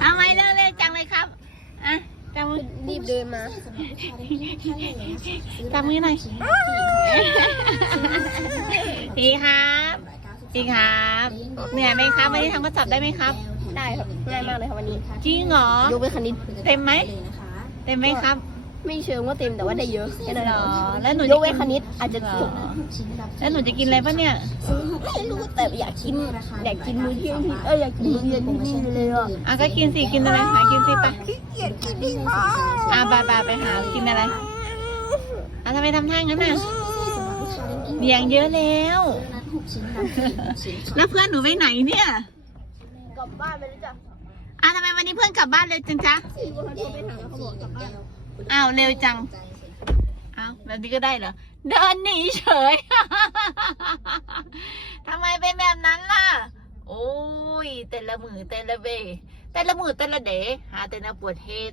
เอาไหมเร็วๆจังเลยครับอะจับมือรีบเดินมาจับมือหน่อยดีครับดีครับเหนื่อยไหมครับวันนี้ทำข้อสอบได้ไหมครับ ได้ครับง่ายมากเลยครับวันนี้จริงเหรอยกเว้นคณิตเต็มไหมเต็มไหมครับ ไม่เชิงว่าเต็มแต่ว่าได้เยอะแค่นั้นเหรอแล้วหนูยจะกเว้นคณิตอาจจะเหรตอกแล้วหนูจะกินอะไรปะเนี่ยไม่รู้แต่อยากกินอยากกินมื้อเที่ยงที่เอ้ยอยากกินมื้อเย็นที่นี่เลยอะอะก็กินสิกินอะไรหากินสิไปเกลียดกินที่บ้าอะบาบาไปหากินอะไรอะทำไมทำท่างั้นน่ะเบี่ยงเยอะแล้วแล้วเพื่อนหนูไปไหนเนี่ยกลับบ้านไปแล้วจ้ะอะทำไมวันนี้เพื่อนกลับบ้านเร็วจังจ๊ะ อ้าวเร็วจัง อ้าวแบบนี้ก็ได้เหรอ เดินหนีเฉย ทำไมเป็นแบบนั้นล่ะ โอ้ย แต่ละมือแต่ละเบแต่ละมือแต่ละเดหาแต่ละปวดเฮด